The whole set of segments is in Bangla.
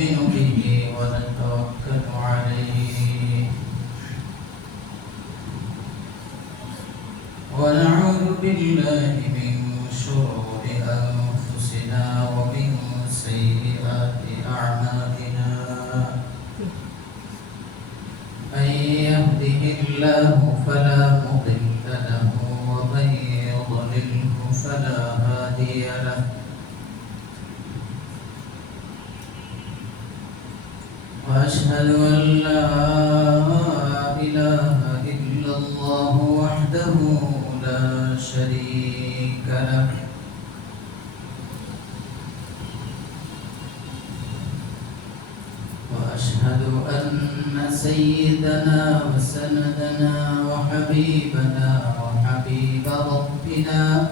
نؤمن به ونتوكل عليه ونعوذ بالله من شرور أنفسنا ومن سيئات أعمالنا من يهده الله فلا مضل له ومن يضلله فلا هادي له وأشهد أن لا إله إلا الله وحده لا شريك له وأشهد أن سيدنا وسندنا وحبيبنا وحبيب ربنا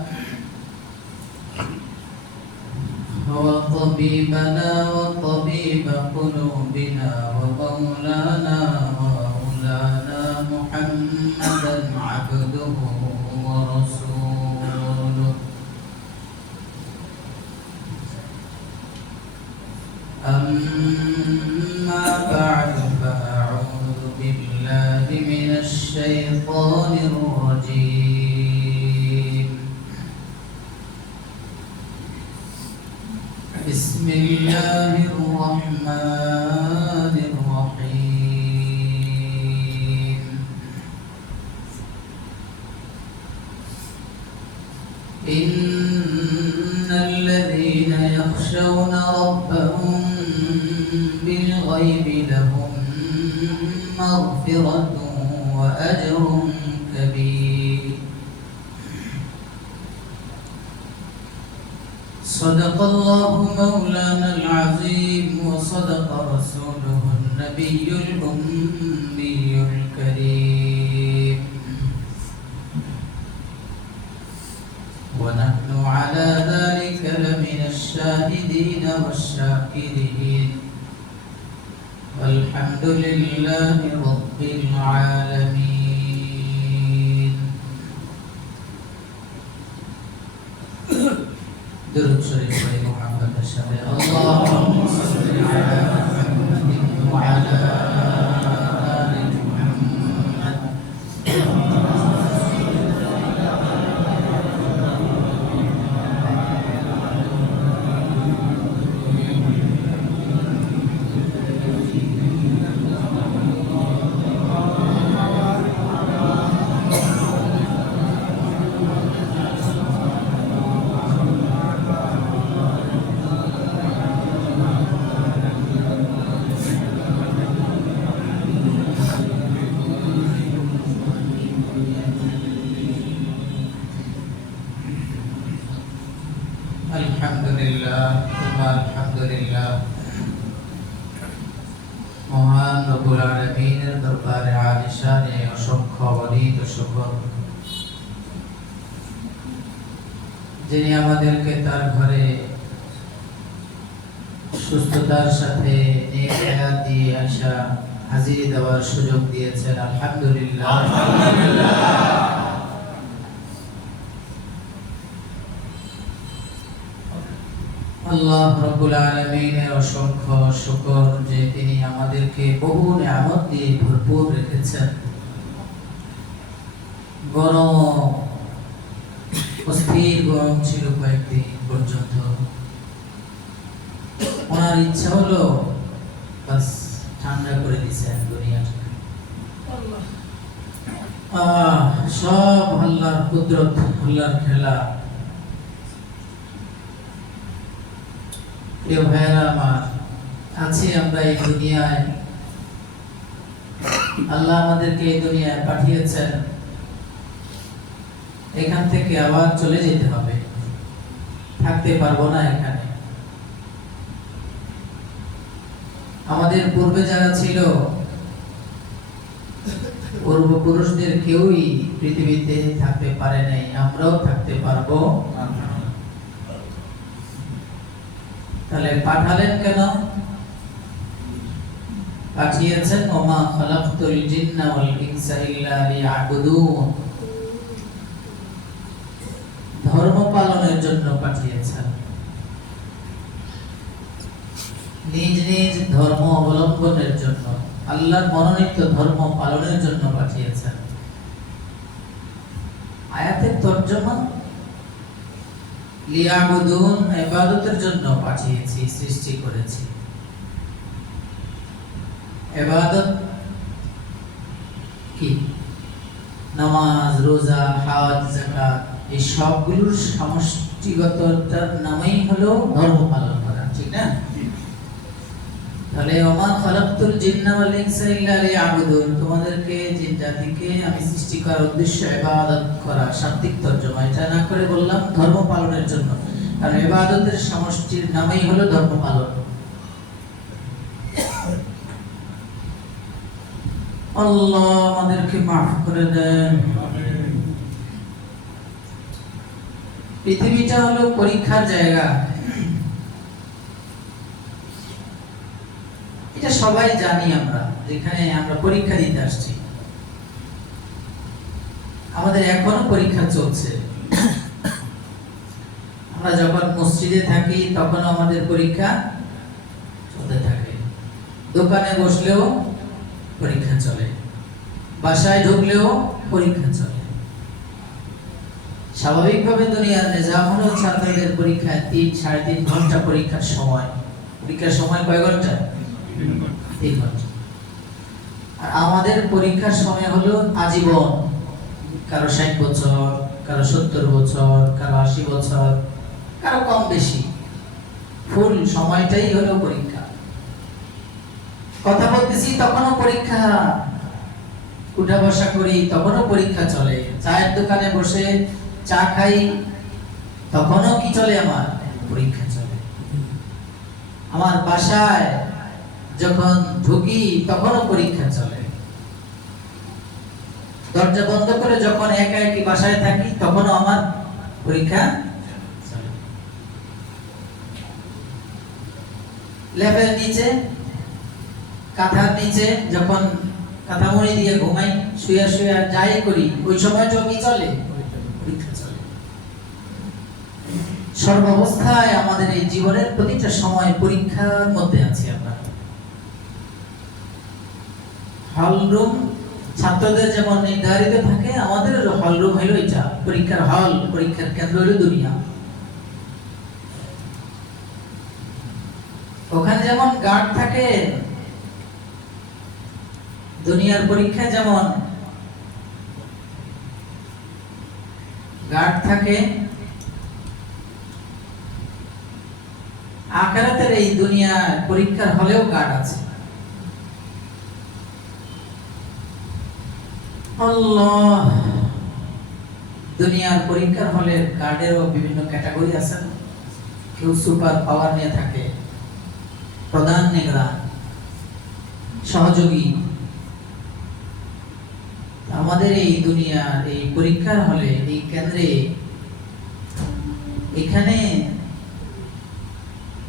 وطبيبنا وطبيب قلوبنا ومولانا محمدا عبده ورسوله أما بعد فأعوذ بالله من الشيطان الرجيم بسم الله الرحمن الرحيم إن الذين يخشون ربهم بالغيب لهم مغفرة وأجر كبير صدق الله مولانا العظيم وصدق رسوله النبي الأمي الكريم ونحن على ذلك لمن الشاهدين والشاكرين والحمد لله رب العالمين درود شريف محمد الشافعي اللهم صل على محمد وعلى آل محمد আলহামদুলিল্লাহ আলহামদুলিল্লাহ মহান রব্বুল আলামিনের দরবারে আলিশানে অসংখ্য অগণিত শুকর যিনি আমাদেরকে তার ঘরে সুস্থতার সাথে নেক হায়াত দিয়ে আসা হাজিরি দেওয়ার সুযোগ দিয়েছেন আলহামদুলিল্লাহ আলহামদুলিল্লাহ আল্লাহ রাব্বুল আলামিনের অসংখ্য শুকর যে তিনি আমাদেরকে বহু নিয়ামত দিয়ে ভরপুর রেখেছেন গরম অস্থির গরম ছিল কয়েকদিন পর্যন্ত ওনার ইচ্ছা হলো বাস ঠান্ডা করে দিয়েছেন দুনিয়াটাকে সব আল্লাহর কুদরত আল্লাহর খেলা প্রিয় ভাইরা আমার আছি আমরা এই দুনিয়ায় আল্লাহ আমাদেরকে এই দুনিয়ায় পাঠিয়েছেন এখান থেকে আবার চলে যেতে হবে থাকতে পারবো না এখানে আমাদের পূর্বে যারা ছিল পূর্বপুরুষদের কেউই পৃথিবীতে থাকতে পারে নাই আমরাও থাকতে পারবো তাহলে পাঠালেন কেন পাঠিয়েছেন ওমা খালাকতুল জিন্না ওয়াল ইনসা ইল্লা লিয়াবুদুন ধর্ম পালনের জন্য পাঠিয়েছেন নিজ নিজ ধর্ম অবলম্বনের জন্য, আল্লাহর মনোনীত ধর্ম পালনের জন্য পাঠিয়েছেন। আয়াতের তর্জমা লিয়াবুদুন, ইবাদতের জন্য পাঠিয়েছি, সৃষ্টি করেছি। ইবাদত কি? নামাজ, রোজা, হজ, যাকাত, এই সবগুলোর সমষ্টিগতটার নামই হলো ধর্ম পালন করা, ঠিক না? তাহলে ওমা খালাকতুল জিন্না ওয়াল ইনসা ইল্লা লিয়াবুদুন, তোমাদেরকে জিন জাতিকে আমি সৃষ্টি করার উদ্দেশ্য ইবাদত করা, শাব্দিক তর্জমা। এটা না করে বললাম ধর্ম পালনের জন্য, কারণ ইবাদতের সমষ্টির নামই হলো ধর্ম পালন। আল্লাহ আমাদেরকে মাফ করে দেন। পৃথিবীটা হলো পরীক্ষার জায়গা, এটা সবাই জানি আমরা, যেখানে আমরা পরীক্ষা দিতে আসছি। আমাদের এখনো পরীক্ষা চলছে। আমরা যখন মসজিদে থাকি তখন আমাদের পরীক্ষা চলতে থাকে, দোকানে বসলেও পরীক্ষা চলে, বাসায় ঢুকলেও পরীক্ষা চলে। স্বাভাবিকভাবে দুনিয়ার নিজাম হলো ছাত্রদের পরীক্ষা 3-3.5 ঘন্টা পরীক্ষার সময়। পরীক্ষার সময় কয় ঘন্টা? 3 ঘন্টা। আর আমাদের পরীক্ষার সময় হলো আজীবন, কারো 60 বছর, কারো 70 বছর, কারো 80 বছর, কারো কম বেশি, ফুল সময়টাই হলো পরীক্ষা। কথা বলতেছি তখনও পরীক্ষা, উঠা বসা করি তখনও পরীক্ষা চলে, চায়ের দোকানে বসে চা খাই তখনও কি চলে? আমার পরীক্ষা চলে। আমার বাসায় যখন ঢুকি তখনও পরীক্ষা চলে। দরজা বন্ধ করে যখন একা একই বাসায় থাকি তখনও আমার পরীক্ষা চলে। লেপের নিচে, কাঁথার নিচে যখন কাঁথামুড়ি দিয়ে ঘুমাই, শুয়ে শুয়ে যাই করি, ওই সময়টাও কি চলে? পরীক্ষা চলে। সর্বাবস্থায় আমাদের এই জীবনের প্রতিটা সময় পরীক্ষার মধ্যে আছি আমরা। হলরুম ছাত্রদের যেমন নির্ধারিত থাকে, আমাদের হলরুম হলো এটা, পরীক্ষার হল, পরীক্ষার কেন্দ্র হলো দুনিয়া। ওখানে যেমন গার্ড থাকে, দুনিয়ার পরীক্ষায় যেমন গার্ড থাকে, আখিরাতের এই দুনিয়ার পরীক্ষার হলেও গার্ড আছে। আল্লাহ, দুনিয়ার পরীক্ষার হলে গার্ডেরও বিভিন্ন ক্যাটাগরি আছে। কেউ সুপার পাওয়ার নিয়ে থাকে, প্রধান নিগরান, সহযোগী। আমাদের এই দুনিয়ার এই পরীক্ষার হলে, এই কেন্দ্রে, এখানে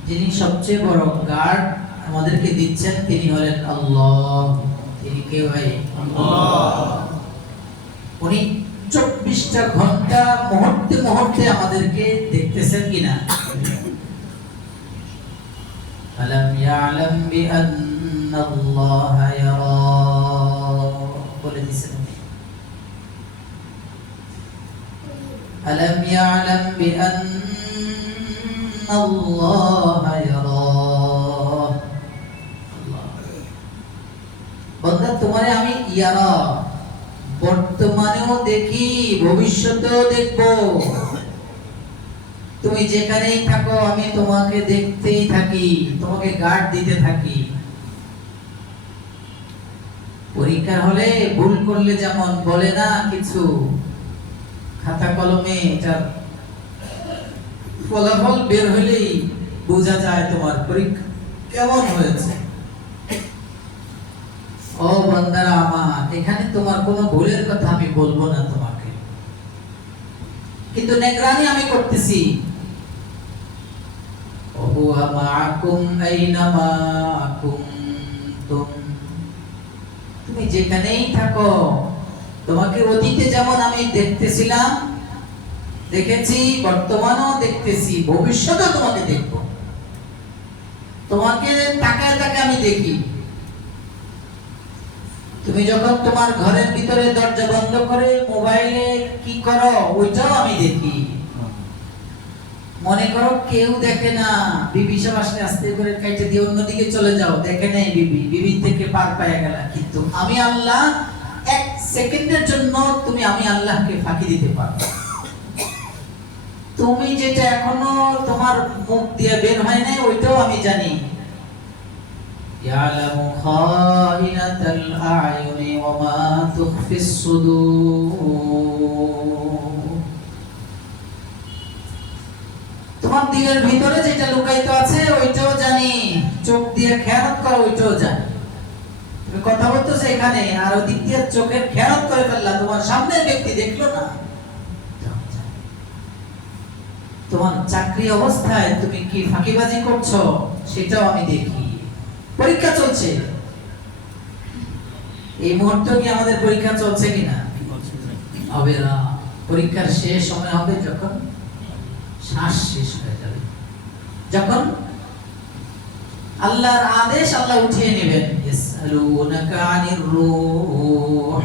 যিনি সবচেয়ে বড় গার্ড আমাদেরকে দিচ্ছেন তিনি হলেন আল্লাহ। তিনি কে ভাই? আল্লাহ। উনি 24টা ঘন্টা মুহূর্তে মুহূর্তে আমাদেরকে দেখতেছেন কিনা? আলাম ইয়ালাম বিআন্নাল্লাহ ইয়ারা, বলে দিয়েছেন। আলাম ইয়ালাম বিআন্নাল্লাহ ইয়ারা। বান্দা, তোমারে আমি ইয়ারা, বর্তমানেও দেখি, ভবিষ্যতেও দেখব। তুমি যেখানেই থাকো আমি তোমাকে দেখতেই থাকি, তোমাকে গার্ড দিতে থাকি। পরীক্ষার হলে ভুল করলে যেমন বলে না কিছু, খাতা কলমে এটা ফলাফল বের হলেই বোঝা যায় তোমার পরীক্ষা কেমন হয়েছে। ও বান্দারা আমার, এখানে তোমার কোনো ভুলের কথা আমি বলবো না তোমাকে, কিন্তু নিগরানি আমি করতেছি। ওহুয়া মাআকুম আইনামা কুনতুম, তুমি যেখানেই থাকো, তোমাকে অতীতে যেমন আমি দেখতেছিলাম, দেখেছি, বর্তমানেও দেখতেছি, ভবিষ্যতেও তোমাকে দেখব। তোমাকে তাকায় তাকায় আমি দেখি। তুমি যখন তোমার ঘরের ভিতরে দরজা বন্ধ করে মোবাইলে কি করো ওইটাও আমি দেখি। মনে করো কেউ দেখে না, বিবি সব আসলে আস্তে করে কাইটে দিয়ে অন্যদিকে চলে যাও, দেখে নাই বিবি থেকে পার পাইয়া গেল, কিন্তু আমি আল্লাহ এক সেকেন্ডের জন্য আমি আল্লাহকে ফাঁকি দিতে পারো। তুমি যেটা এখনো তোমার মুখ দিয়ে বের হয় নাই ওইটাও আমি জানি। ইয়ালামু খাইনাতাল আয়ুনি ওয়া মা তুখফিস সুদূর। তোমার দিলের ভিতরে যেটা লুকায়িত আছে ওইটাও জানি, চোখ দিয়ে খেয়ানত করো ওইটাও জানি। তুমি কথা বলতেছো এখানে আর ওদিক দিয়ে চোখের খেয়ানত করে ফেললা, তোমার সামনের ব্যক্তি দেখলো না। তোমার চাকরি অবস্থায় তুমি কি ফাঁকিবাজি করছো সেটাও আমি দেখি। পরীক্ষা চলছে, এই মুহূর্তে কি আমাদের পরীক্ষা চলছে কিনা? হবে না। পরীক্ষার শেষ সময় হবে যখন শ্বাস শেষ হয়ে যাবে, যখন আল্লাহর আদেশ আল্লাহ উঠিয়ে নেবেন। ইয়াসআলুনাকা আনির রূহ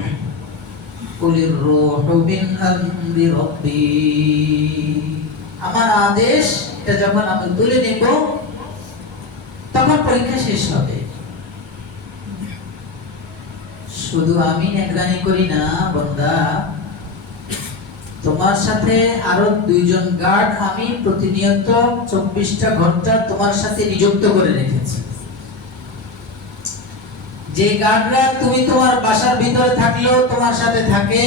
কুলির রূহু মিন আমরি রাব্বি। আমার আদেশ এটা যখন আমি তুলে নেব তখন পরীক্ষা শেষ হবে। শুধু আমি নিগরানি করি না বান্দা, তোমার সাথে আরো 2 জন গার্ড আমি প্রতিনিয়ত 24টা ঘন্টা তোমার সাথে নিযুক্ত করে রেখেছি। যে গার্ডরা তুমি তোমার বাসার ভিতরে থাকলেও তোমার সাথে থাকে,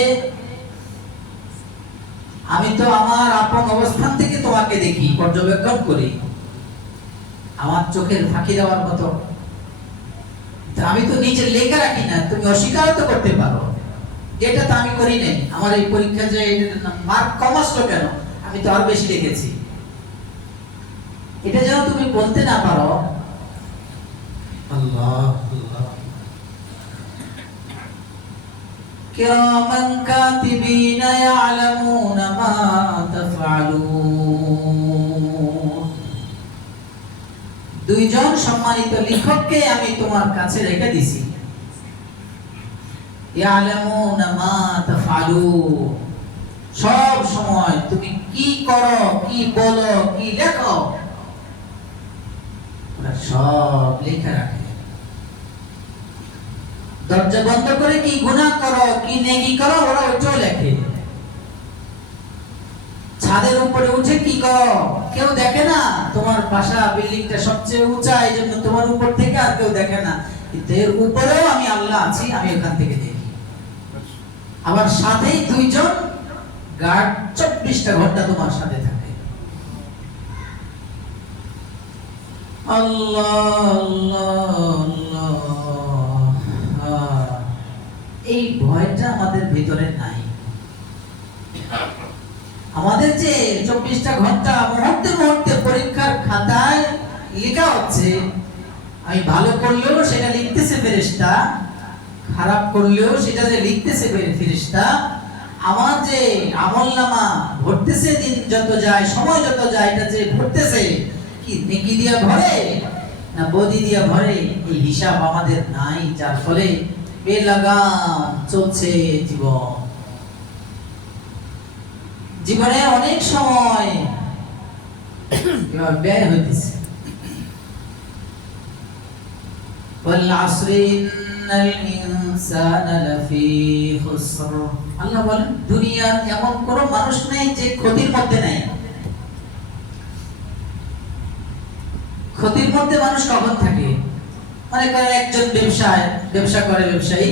আমি তো আমার আপন অবস্থান থেকে তোমাকে দেখি, পর্যবেক্ষণ করি, আমার চোখের ফাঁকি দেওয়ার মতো। আমি তো নিচে লেখা রাখি না, তুমি অস্বীকার তো করতে পারো যেটা তো আমি করি নাই। আমার এই পরীক্ষা যে মার্ক কম আসলো কেন, আমি তো আরো বেশি লিখেছি, এটা যেন তুমি বলতে না পারো। আল্লাহ আল্লাহ। কিরামান কাতিবিনা ইয়ালামুনা মা তাফআলুন। 2 জন সম্মানিত লেখককে আমি তোমার কাছে রেখে দিছি। ইয়ালামুনা মা তাফআলুন, সব সময় তুমি কি করো, কি বলো, কি লেখো, ওরা সব লেখা রাখে। দরজা বন্ধ করে কি গুনাহ করো, কি নেকি করো, ওরা ওইটাও লেখে। ছাদের উপরে উঠে কি করো কেউ দেখে না, তোমার বাসা বিল্ডিংটা সবচেয়ে উঁচা, এই জন্য তোমার উপর থেকে আর কেউ দেখে না, কিন্তু এর উপরেও আমি আল্লাহ আছি, আমি ওখান থেকে দেখি। আবার সাথেই 2 জন গার্ড 24টা ঘন্টা তোমার সাথে থাকে। আল্লাহ আল্লাহ আল্লাহ। এই ভয়টা আমাদের ভিতরে নাই। আমাদের যে 24টা ঘন্টা মুহূর্তে মুহূর্তে পরীক্ষার খাতায় লেখা হচ্ছে, আমি ভালো করলেও সেটা লিখতেছে ফেরেশতা, খারাপ করলেও সেটা যে লিখতেছে ফেরেশতা। আমার যে আমলনামা ভরতেছে, দিন যত যায়, সময় যত যায়, এটা যে ভরতেছে কি নেকি দিয়া ভরে না বদি দিয়া ভরে, এই হিসাব আমাদের নাই, যার ফলে বেলাগাম চলছে জীবন। জীবনে অনেক সময় ব্যয় হইতেছে। ওয়াল আসরি ইন্নাল ইনসানা লাফি খুসর। আল্লাহ বলেন দুনিয়ার এমন কোন মানুষ নেই যে ক্ষতির মধ্যে নাই। ক্ষতির মধ্যে মানুষ কখন থাকে? মনে করেন একজন ব্যবসা করে, ব্যবসায়ী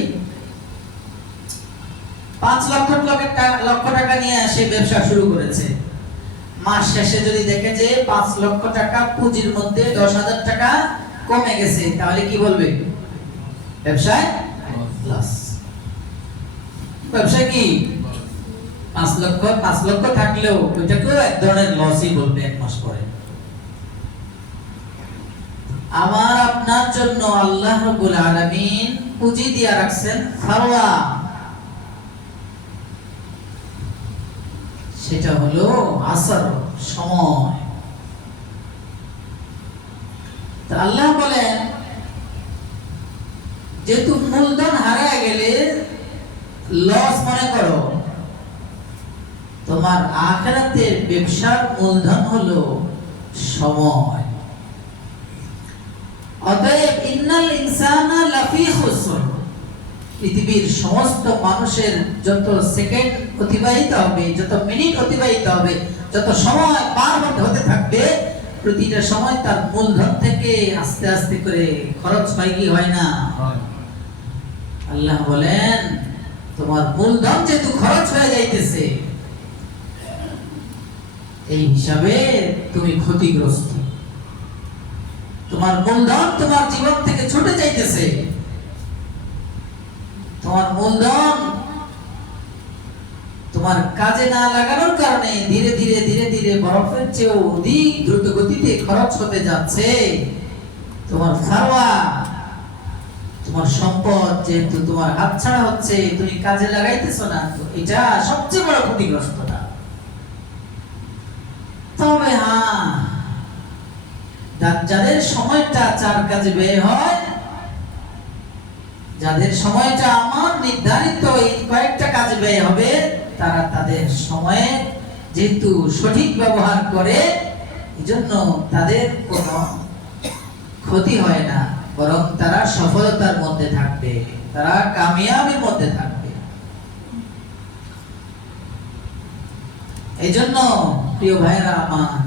5 লক্ষ টাকা নিয়ে সে ব্যবসা শুরু করেছে। মাস শেষে যদি দেখে যে 5 লক্ষ টাকা পুঁজির মধ্যে 10,000 টাকা কমে গেছে, তাহলে কি বলবে? ব্যবসায় লস। ব্যবসা কি 5 লক্ষ থাকলেও ওইটাকেও এক ধরনের লসই বলবে 1 মাস পরে। আমার আপনার জন্য আল্লাহ রাব্বুল আলামিন পুঁজি দিয়া রাখছেন ফারওয়া, সেটা হলো আসর, সময়। তো আল্লাহ বলেন যেহেতু মূলধন হারায় গেলে লস মনে করো, তোমার আখিরাতের ব্যবসার মূলধন হলো সময়। অতএব ইন্নাল ইনসানা লাফি খুসর, পৃথিবীর সমস্ত মানুষের যত সেকেন্ড অতিবাহিত হবে, যত মিনিট অতিবাহিত হবে, যত সময় পার হতে থাকবে, প্রতিটা সময় তার মূলধন থেকে আস্তে আস্তে করে খরচ হয় কি হয় না? আল্লাহ বলেন তোমার মূলধন যেহেতু খরচ হয়ে যাইতেছে, এই হিসাবে তুমি ক্ষতিগ্রস্ত। তোমার মূলধন তোমার জীবন থেকে ছুটে যাইতেছে, তোমার মূলধন তোমার কাজে না লাগানোর কারণে ধীরে ধীরে ধীরে ধীরে বরফের চেয়েও অধিক দ্রুত গতিতে খরচ হতে যাচ্ছে। তোমার ফারওয়া, তোমার সম্পদ যেহেতু তোমার হাতছাড়া হচ্ছে, তুমি কাজে লাগাইতেছো না, এটা সবচেয়ে বড় ক্ষতিগ্রস্ততা। তবে হ্যাঁ, যাদের সময়টা চার কাজে ব্যয় হয়, যাদের সময়টা আমার নির্ধারিত এই কয়েকটা কাজে ব্যয় হবে, তারা তাদের সময়ে যেহেতু সঠিক ব্যবহার করে, এজন্য তাদের কোনো ক্ষতি হয় না, বরং তারা সফলতার মধ্যে থাকবে, তারা কামিয়াবির মধ্যে থাকবে। এজন্য প্রিয় ভাইরা আমার,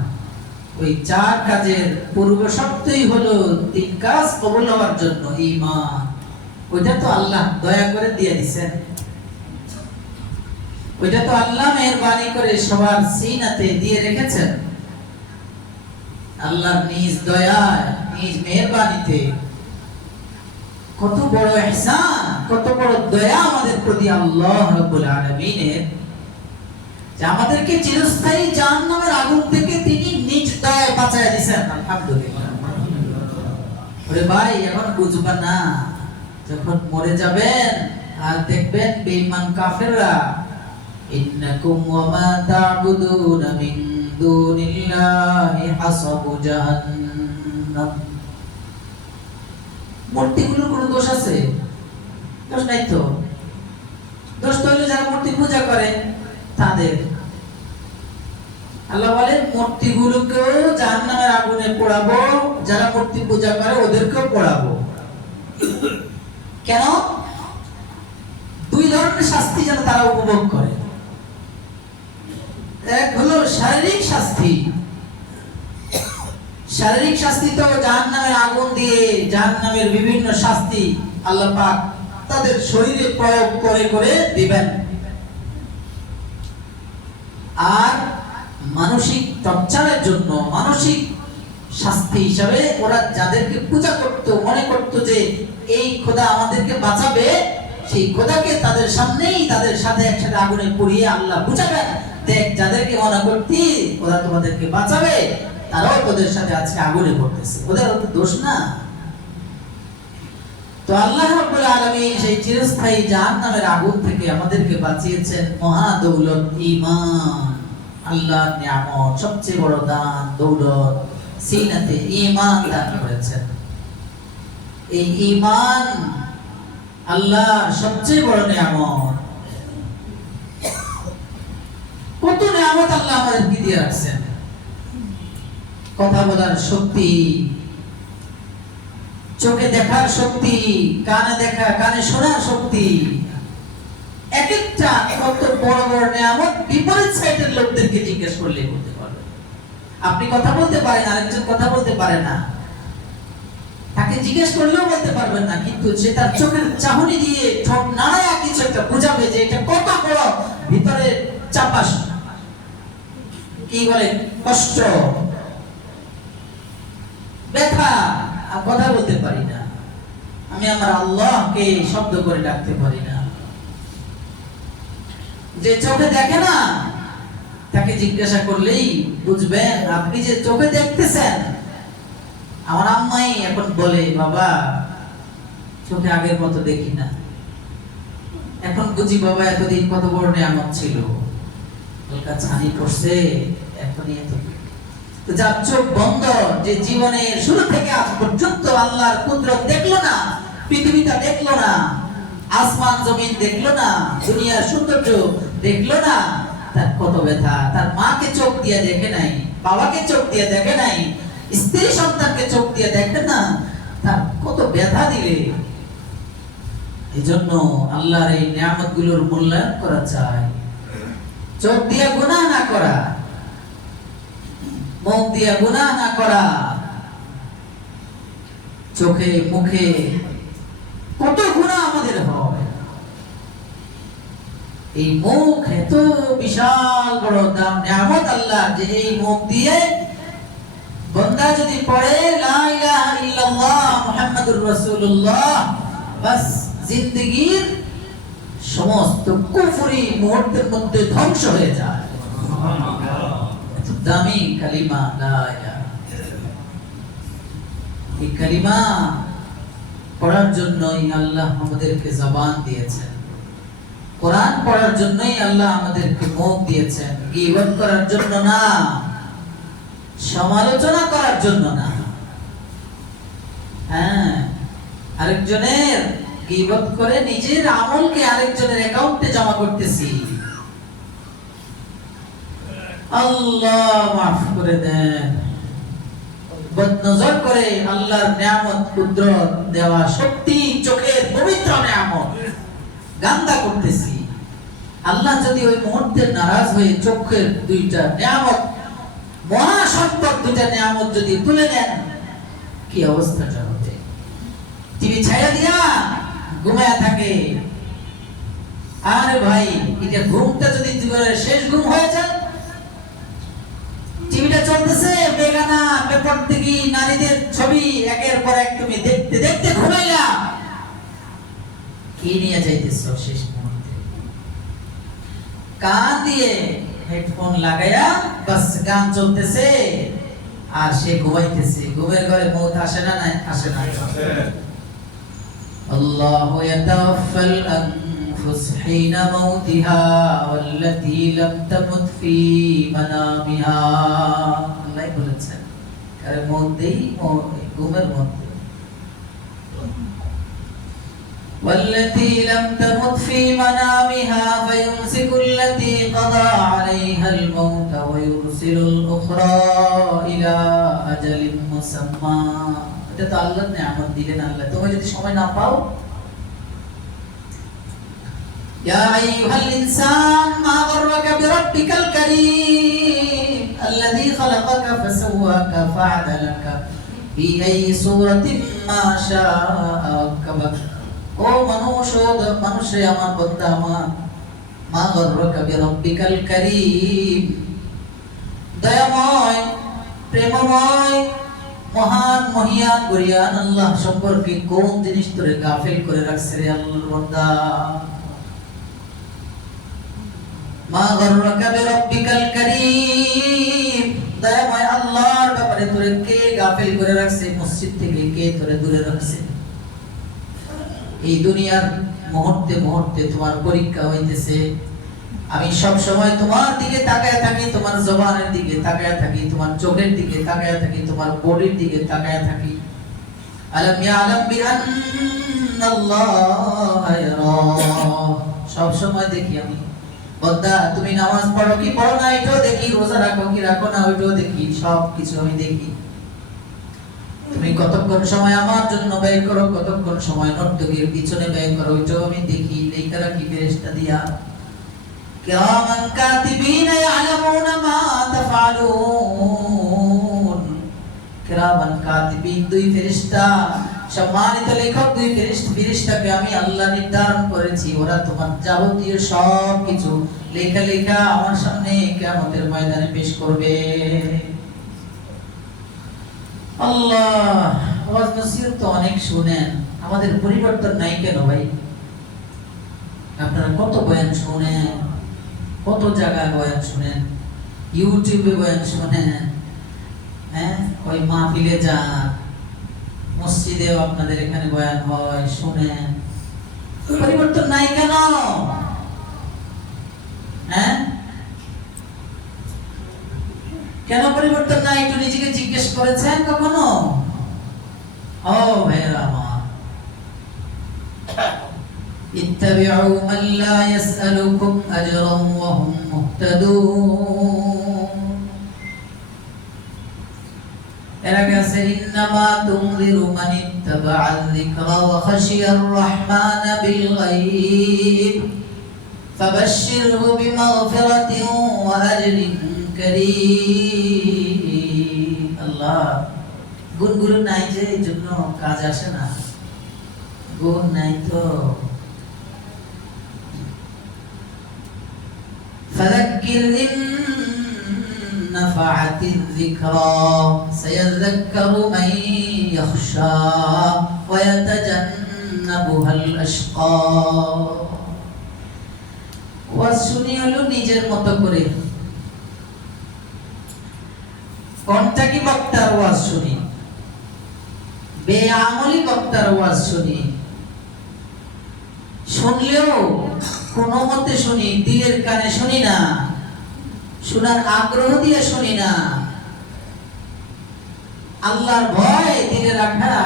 ওই চার কাজের পূর্ব শর্তই হলো তিন কাজ কবুল হওয়ার জন্য ঈমান। ওইটা তো আল্লাহ দয়া করে দিয়ে দিয়েছেন, ওইটা তো আল্লাহ মেহেরবানি করে সবার সিনাতে দিয়ে রেখেছেন। আল্লাহর নিজ দয়ায়, নিজ মেহেরবানিতে কত বড় ইহসান, কত বড় দয়া আমাদের প্রতি আল্লাহ রাব্বুল আলামিনের, যে আমাদেরকে চিরস্থায়ী জাহান্নামের আগুন থেকে তিনি নিজ দয়ায় বাঁচায় দিয়েছেন। আলহামদুলিল্লাহ। ওরে ভাই, এখন বুঝবা না, যখন মরে যাবেন আর দেখবেন বেঈমান কাফেররা ইন্নাকুম ওয়া মা তা'বুদুনা মিন দুনিল্লাহি হাসাবু জাহান্নাম। মূর্তিগুলোর কোনো দোষ আছে? দোষ নাই তো। দোষ তো হলো যারা মূর্তি পূজা করে তাদের। আল্লাহ বলেন মূর্তিগুলোকেও জাহান্নামের আগুনে পোড়াবো, যারা মূর্তি পূজা করে ওদেরকেও পোড়াবো। কেন? দুই ধরনের শাস্তি যেন তারা উপভোগ করে। এক হলো শারীরিক শাস্তি। শারীরিক শাস্তি তো জাহান্নামের আগুন দিয়ে, জাহান্নামের বিভিন্ন শাস্তি আল্লাহ পাক তাদের শরীরে প্রয়োগ করে করে দিবেন। আর মানসিক টর্চারের জন্য, মানসিক শাস্তি হিসাবে ওরা যাদেরকে পূজা করত, মনে করত যে এই খোদা আমাদেরকে বাঁচাবে, সেই খোদাকে তাদের সামনেই তাদের সাথে একসাথে আগুনে পুড়িয়ে আল্লাহ বুঝাবেন, দেখ যাদেরকে মনে করতি ওরা তোমাদেরকে বাঁচাবে, তারাও তোদের সাথে আজকে আগুনে পড়তেছে, ওদের তো দোষ না। তো আল্লাহ রাব্বুল আলামিন সেই চিরস্থায়ী জাহান্নামের আগুন থেকে আমাদেরকে বাঁচিয়েছেন মহা দৌলত ঈমান। আল্লাহর নিয়ামত, সবচেয়ে বড় দান, দৌলত, সিনাতে ঈমান দান করেছেন। এই ঈমান আল্লাহর সবচেয়ে বড় নিয়ামত। কত নিয়ামত আল্লাহ আমাদেরকে দিয়ে রাখছেন। কথা বলার শক্তি, চোখে দেখার শক্তি, কানে শোনার শক্তি, এক একটা কত বড় বড় নিয়ামত। বিপরীত সাইডের লোকদেরকে জিজ্ঞেস করলে বলতে পারবে। আপনি কথা বলতে পারেন, আরেকজন কথা বলতে পারে না, তাকে জিজ্ঞেস করলেও বলতে পারবেন না, কিন্তু সে তার চোখের চাহনি দিয়ে ঠোঁট নাড়ায়া কিছু একটা বুঝাবে যে এটা কত বড় ভিতরে চাপা, কি বলে, কষ্ট, ব্যথা। কথা বলতে পারি না, আমি আমার আল্লাহকে শব্দ করে ডাকতে পারি না। যে চোখে দেখে না তাকে জিজ্ঞাসা করলেই বুঝবেন। আপনি যে চোখে দেখতেছেন, আমার আম্মাই এখন বলে, বাবা চোখে আগের মতো দেখি না, এখন বুঝি বাবা এতদিন কত বড় নিয়ামত ছিল, হালকা ছানি পড়ছে এখনই এত। যার চোখ বন্ধ, যে জীবনের শুরু থেকে আজ পর্যন্ত আল্লাহর কুদরত দেখলো না, পৃথিবীটা দেখলো না, আসমান জমিন দেখলো না, দুনিয়ার সৌন্দর্য দেখলো না, তার কত ব্যথা। তার মাকে চোখ দিয়ে দেখে নাই, বাবাকে চোখ দিয়ে দেখে নাই, স্ত্রী সন্তানকে চোখ দিয়ে দেখে না, তার কত ব্যথা দিলে। এই জন্য আল্লাহর এই নিয়ামত গুলোর মূল্যায়ন করা চাই। চোখ দিয়ে গুনাহ না করা, মুখ দিয়ে গুনাহ না করা, চোখে মুখে কত গুনাহ আমাদের হয়। এই মুখ এত বিশাল বড় দাম নিয়ামত আল্লাহ, যে এই মুখ দিয়ে বান্দা যদি পড়ে লা ইলাহা ইল্লাল্লাহ মুহাম্মাদুর রাসূলুল্লাহ, বাস জিন্দেগীর সমস্ত কুফরি মুহূর্তের মধ্যে ধ্বংস হয়ে যায়। দামি কালিমা লা ইলাহা। এই কালিমা পড়ার জন্যই আল্লাহ আমাদেরকে জবান দিয়েছেন, কোরআন পড়ার জন্যই আল্লাহ আমাদেরকে মুখ দিয়েছেন, গীবত করার জন্য না, সমালোচনা করার জন্য না। হ্যাঁ, আরেকজনের গীবত করে নিজের আমলকে আরেকজনের অ্যাকাউন্টে জমা করতেছি। আল্লাহ মাফ করে দেন। বদনজর করে আল্লাহর নিয়ামত, কুদরত দেওয়া শক্তি, চোখের পবিত্র নিয়ামত গান্দা করতেছি। আল্লাহ যদি ওই মুহূর্তে নারাজ হয়ে চোখের দুইটা নিয়ামত, মহা সম্পদ দুইটা নিয়ামত যদি তুলে নেন, কি অবস্থাটা হবে? টিভি ছায়া দিয়া ঘুমায়া থাকে। আরে ভাই, এটা ঘুমটা যদি জীবনের শেষ ঘুম হয়ে যায়, টিভিটা চলতেছে, বেগানা পেপার দেখি, নারীদের ছবি একের পর এক, তুমি দেখতে দেখতে ঘুমাইলা, কি নিয়ে যাইতেছ শেষ মুহূর্তে? কান দিয়ে হেডফোন লাগায়া বাস গান চলতেছে আর সে ঘুমাইতেছে। ঘুমের ঘরে মৌত আসে না? নাই, আসে না। আল্লাহু ইয়াতাওয়াফাল আনফুস হিনা মাউতিহা ওয়াল্লাতী লাম তামুত ফি মানামিহা। আল্লাহ বলেছেন, কারণ মৌত দেই ঘুমের মধ্যে। والتي لم تمت في منامها فيمسك التي قضى عليها الموت ويرسل الأخرى إلى أجل مسمى। এটা তো আল্লাহর নিয়ামত দিলেন আল্লাহ। তুমি যদি সময় না পাও, يا أيها الإنسان ما غرك بربك الكريم الذي خلقك فسواك فعدلك في أي صورة ما شاء ركبك। ও মানুষ রে, আমার বান্দা আমার, মা গররাকা বিরাব্বিকাল কারীম, দয়াময়, প্রেমময়, মহান, মহিয়ান, গরিয়ান আল্লাহ সম্পর্কে কোন জিনিস তোরে গাফিল করে রাখছে রে আল্লাহর বান্দা? মা গররাকা বিরাব্বিকাল কারীম, দয়াময় আল্লাহর ব্যাপারে তোরে কে গাফিল করে রাখছে? মসজিদ থেকে কে তোরে দূরে রাখছে? এই দুনিয়ার মুহূর্তে মুহূর্তে তোমার পরীক্ষা হইতেছে। আমি সব সময় তোমার দিকে তাকায় থাকি, তোমার জবানের দিকে তাকায় থাকি, তোমার চোখের দিকে তাকায় থাকি, তোমার বডির দিকে তাকায় থাকি। আলাম ইয়ালাম বিআন্নাল্লাহা ইয়ারা, সব সময় দেখি আমি। বান্দা, তুমি নামাজ পড়ো কি পড়ো না এটাও দেখি, রোজা রাখো কি রাখো না ওইটাও দেখি, সব কিছু আমি দেখি। তুমি কতক্ষণ সময় আমার জন্য ব্যয় করো, কতক্ষণ সময় নর্তকীর পিছনে ব্যয় করো, ওইটাও আমি দেখি। লেখারা কি ফেরেশতা দিয়া, কিরামান কাতিবিনা ইয়ালামুনা মা তাফআলুন। কিরামান কাতিবিন, দুই ফেরেশতা, সম্মানিত লেখক, দুই ফেরেশতাকে আমি আল্লাহ নির্ধারণ করেছি। ওরা তোমার যাবতীয় সব কিছু লেখা লেখা আমার সামনে কিয়ামতের ময়দানে পেশ করবে। আল্লাহ, ওয়াজ নসিহত তো অনেক শুনেন, আমাদের পরিবর্তন নাই কেন ভাই? আপনারা কত বয়ান শুনেন, কত জায়গায় বয়ান শুনেন, ইউটিউবে বয়ান শুনেন, হ্যাঁ, ওই মাহফিলে যান, মসজিদেও আপনাদের এখানে বয়ান হয়, শুনেন, পরিবর্তন নাই কেন? হ্যাঁ, কেন পরিবর্তন নাই একটু নিজেকে জিজ্ঞেস করেছেন কখনো? ও ভাইরা আমার, ইত্তাবিউ মান লা ইয়াসআলুকুম আজরান ওয়া হুম মুহতাদুন। এর আগে আছে ইন্নামা তুনযিরু মান ইত্তাবাআ যিকরা ওয়া খাশিয়ার রাহমান বিল গায়ব ফাবাশশিরহু বিমাগফিরাতিন ওয়া আজরিন কারীম। আল্লাহ, গুণগুলো নাই যে এই জন্য কাজ আসে না, গুণ নাই তো। ফাযাক্কির ইন নাফাআতিয যিকরা সায়াযাক্কারু মান ইয়াখশা ওয়া ইয়াতাজান্নাবুহাল আশকা। ওয়াজ শুনি হলো নিজের মতো করে, কোনটা কি বক্তার ওয়াজ শুনি, বেআমলি বক্তার ওয়াজ শুনি, শুনলেও কোনো মতে শুনি, দিলের কানে শুনি না, শোনার আগ্রহ দিয়ে শুনি না। আল্লাহর ভয় দিলে রাখা,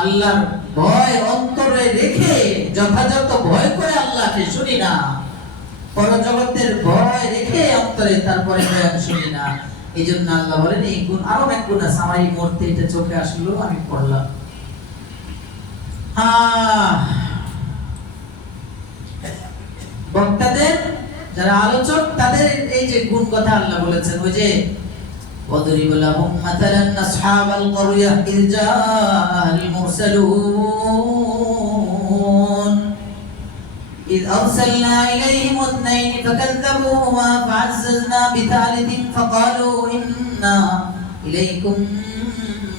আল্লাহর ভয় অন্তরে রেখে যথাযথ ভয় করে আল্লাহকে শুনি না, পরজগতের ভয় রেখে অন্তরে তারপরে বয়ান শুনি না। এই জন্য আল্লাহ বলেন এই গুণ, আরো এক গুণ আছে, আমার এই মুহূর্তে এটা চোখে আসলো, আমি পড়লাম। বক্তাদের যারা আলোচক তাদের এই যে গুণ কথা আল্লাহ বলেছেন, ওই যে وَضْرِبْ لَهُمْ مَثَلًا أَصْحَابَ الْقَرْيَةِ إِذْ جَاءَهَا الْمُرْسَلُونَ إِذْ أَرْسَلْنَا إِلَيْهِمُ اثْنَيْنِ فَكَذَّبُوهُمَا فَعَزَّزْنَا بِثَالِثٍ فَقَالُوا إِنَّا إِلَيْكُمْ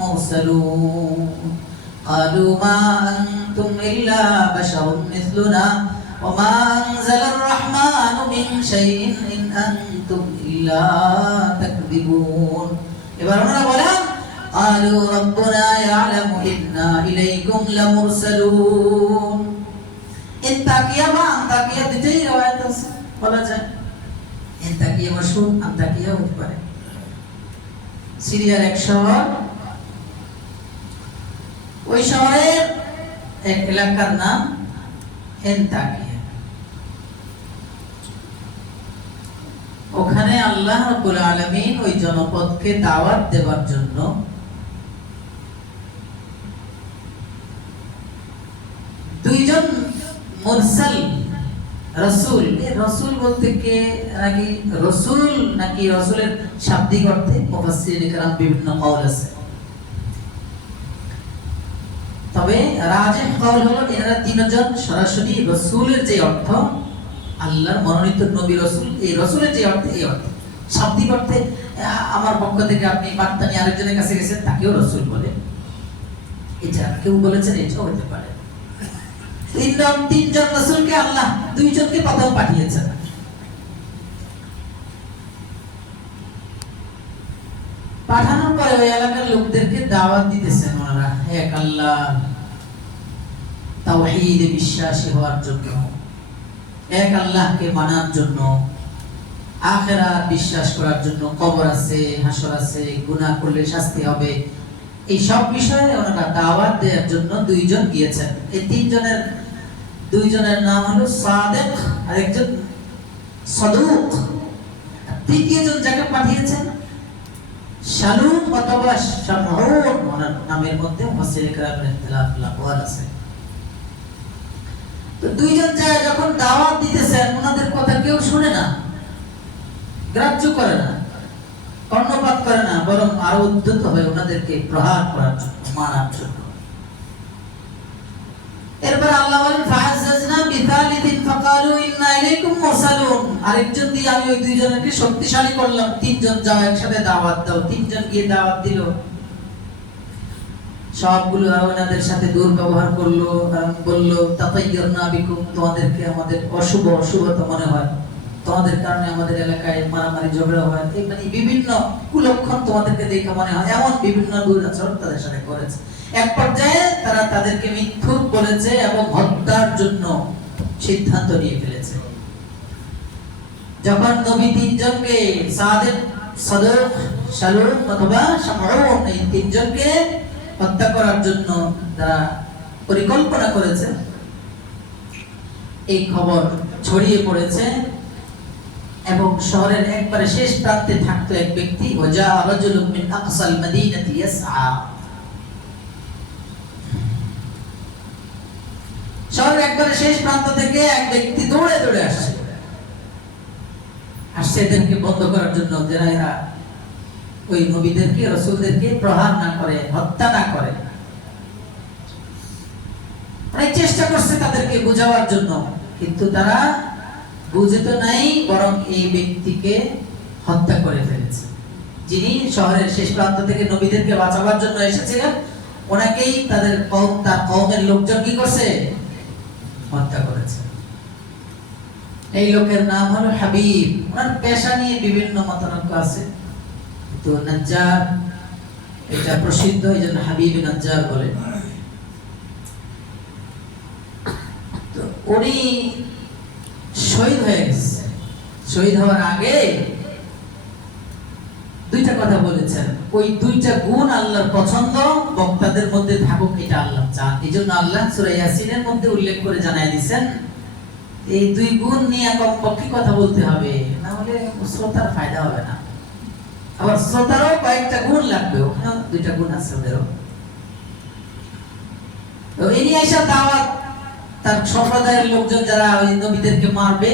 مُرْسَلُونَ قَالُوا مَا أَنْتُمْ إِلَّا بَشَرٌ مِثْلُنَا وَمَا أَنزَلَ الرَّحْمَنُ مِنْ شَيْءٍ إِنْ أَنْتُمْ إِلَّا تَكْذِبُونَ। এবার ওনারা বলেন قَالُوا رَبُّنَا يَعْلَمُ إِنَّا إِلَيْكُمْ لَمُرْسَلُونَ। ইনতাকিয়া বা আনতাকিয়া দুটোই রওয়ায়াত আছে, বলা যায় ইনতাকিয়া মাশহুর, আনতাকিয়া হতে পারে। সিরিয়ার এক শহর, ওই শহরের এক এলাকার নাম এনতাকিয়া। ওখানে আল্লাহ রাব্বুল আলামিন ওই জনপদকে দাওয়াত দেওয়ার জন্য দুইজন মুরসাল রাসূল, রাসূল বলতে কে, নাকি রাসূল নাকি রাসূলের শাব্দিক অর্থে মুফাসসিরিন کرام বিভিন্ন কওল আছে, তবে রাজিহ কওল হলো এরা তিনজন সরাসরি রাসূলের যে অর্থ, আল্লাহর মনোনীত নবী রাসূল, এই রাসূলের যে অর্থ, এই অর্থ শাব্দিক অর্থে আমার পক্ষ থেকে আপনি বার্তা নিয়ে আরেকজনের কাছে গেছেন, তাকেও রাসূল বলে। এটা কেউ বলেছেন, এটাও হতে পারে। তিনজন রাসূলকে আল্লাহ দুইজনকে প্রথম পাঠিয়েছেন। পাঠানোর পরে ওই এলাকার লোকদেরকে দাওয়াত দিতেছেন ওনারা এক আল্লাহ তাওহীদে বিশ্বাসী হওয়ার জন্য, এক আল্লাহকে মানার জন্য, আখিরাত বিশ্বাস করার জন্য, কবর আছে, হাসর আছে, গুনাহ করলে শাস্তি হবে, এই সব বিষয়ে ওনারা দাওয়াত দেওয়ার জন্য দুইজন গিয়েছেন। এই দুইজনের নাম হলো সাদিক আর একজন সাদুক। তৃতীয়জন যাকে পাঠিয়েছেন শালুম অথবা শামউন, ওনার নামের মধ্যে মুফাসসিরিন کرامের ইখতিলাফ আছে। তো দুইজন যায় যখন দাওয়াত দিতেছেন, ওনাদের কথা কেউ শুনে না, গ্রাহ্য করে না, কর্ণপাত করে না, বরং আরো উদ্যত হয় ওনাদেরকে প্রহার করার জন্য, মারার জন্য। এরপর আল্লাহ বলেন ফাআযাজনা বিথালিথিন ফাকালু ইন্না ইলাইকুম মুরসালুন। আরেকজন দিয়ে আমি ওই দুইজনকে শক্তিশালী করলাম, তিনজন যাও একসাথে দাওয়াত দাও। তিনজন গিয়ে দাওয়াত দিল, সবগুলো ওনাদের সাথে দুর্ব্যবহার করলো, বলল তাতাইয়ারনা বিকুম, তোমাদেরকে আমাদের অশুভতা মনে হয়, তোমাদের কারণে আমাদের এলাকায় মারামারি ঝগড়া হয়, এই মানে বিভিন্ন কুলক্ষণ তোমাদেরকে দেখে মনে হয়, এমন বিভিন্ন দুরাচরণ তাদের সাথে করেছে। এক পর্যায়ে তারা তাদেরকে মিথ্যুক বলেছে এবং হত্যার জন্য সিদ্ধান্ত নিয়ে ফেলেছে। যখন নবী তিনজনকে সাদিক, সাদুক, শালুম অথবা শামউন, এই তিনজনকে হত্যা করার জন্য যারা পরিকল্পনা করেছে, এই খবর ছড়িয়ে পড়েছে এবং শহরের একবারে শেষ প্রান্তে থাকতো এক ব্যক্তি, ওয়াজা রাজুলুম মিন আকসাল মাদিনাতি ইয়াসআ, শহরের একবারে শেষ প্রান্ত থেকে এক ব্যক্তি দৌড়ে দৌড়ে আসছে, আর সেদেরকে বন্ধ করার জন্য, যারা এরা ওই নবীদেরকে রাসূলদেরকে প্রহার না করে, হত্যা না করে, অনেক চেষ্টা করছে তাদেরকে বুঝাবার জন্য, কিন্তু তারা বুঝে তো নাই, বরং এই ব্যক্তিকে হত্যা করে ফেলেছে। যিনি শহরের শেষ প্রান্ত থেকে নবীদেরকে বাঁচাবার জন্য এসেছিলেন, ওনাকেই তাদের কওম, তার কওমের লোকজন কি করছে? হত্যা করেছে। এই লোকের নাম হলো হাবিব। ওনার পেশা নিয়ে বিভিন্ন মতানক্য আছে, তো নাজ্জার এটা প্রসিদ্ধ, এই জন্য হাবিব নাজ্জার বলে। তো উনি শহীদ হয়ে গেছে। শহীদ হওয়ার আগে দুইটা কথা বলেছেন, ওই দুইটা গুণ আল্লাহর পছন্দ, বক্তাদের মধ্যে থাকুক, এটা আল্লাহ চান। এই জন্য আল্লাহ সূরা ইয়াসিনের মধ্যে উল্লেখ করে জানায় দিয়েছেন, এই দুই গুণ নিয়ে কমপক্ষে কথা বলতে হবে, না হলে শ্রোতার ফায়দা হবে না। আবার শ্রোতারও কয়েকটা গুণ লাগবে, ওখানে দুইটা গুণ আছে ওদেরও। তো ইনি এসে দাওয়াত, তার সম্প্রদায়ের লোকজন যারা ওই নবীদেরকে মারবে,